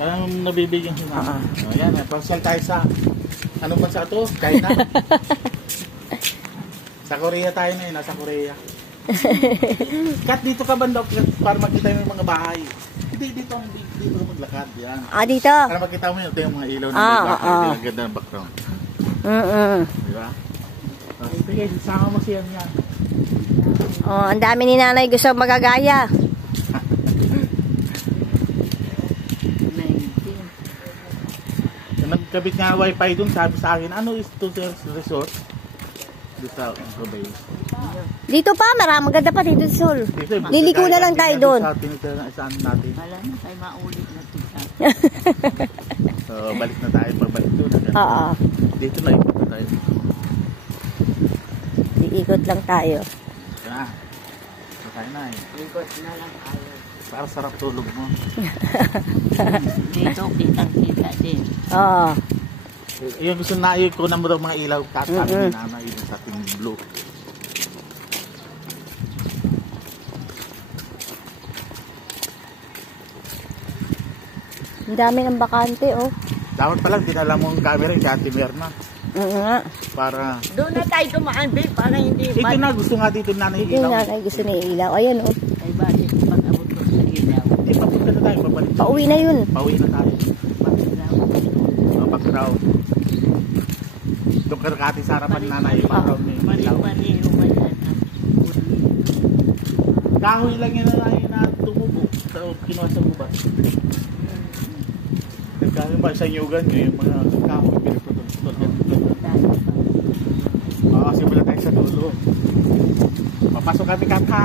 Anong nabibigyan si mama? Ayan, pasyal tayo sa... Anong bansa to? China? Sa Korea tayo na nasa Korea. Kat, dito ka banda para makita mo yung mga bahay. Hindi, dito maglakad. Yan. Dito? Para makita mo yun, ito yung mga ilaw na may bahay. Ang ganda ng background. Diba? Sige, sama mo siya yan. Ang dami ni nanay gusto magagaya. Nagkabit nga wifi dun, sabi sa akin, ano is to resort? Dito sa Gabay. Dito pa, maganda pa dito, Sol. Liliko na lang tayo doon. Sa tinitira ng isaan natin. Wala na tayo maulit na tita. So, balik na tayo. Pagbalik doon. Oo. Dito na, ikot na tayo. Ikot lang tayo. Kaya na eh. Ikot na lang tayo. Para sarap tulog mo. Dito, kitang-kita din. Oo. Yung gusto na ko na mo daw mga ilaw. Kakasabi ni nanay yung sa ating blue. Ang dami ng bakante, oh. Dapat palang dinala mo ang camera yung Ate Merna. Nga. Para... Doon na tayo dumaan, babe, para hindi... Ito na, gusto nga dito nanay Dito ilaw. yung nanay gusto na ilaw. Ayun, oh. Ay, bakit pag-abot ko sa ilaw? Hindi, papunta na tayo. Babalik. Pauwi na yun. Pauwi na tayo. Pag-ilaw. Background. Doon ka nakati sa harapan nanay. Background na yung ilaw. Pari-pariho ba yan? Kahoy lang yun na tumubo. Kinuha sa bubas. Nagkahoy ba sa nyugan nyo yung mga kahoy pinagputol-putol. Kasi wala tayo sa dulo. Papasok kami kata.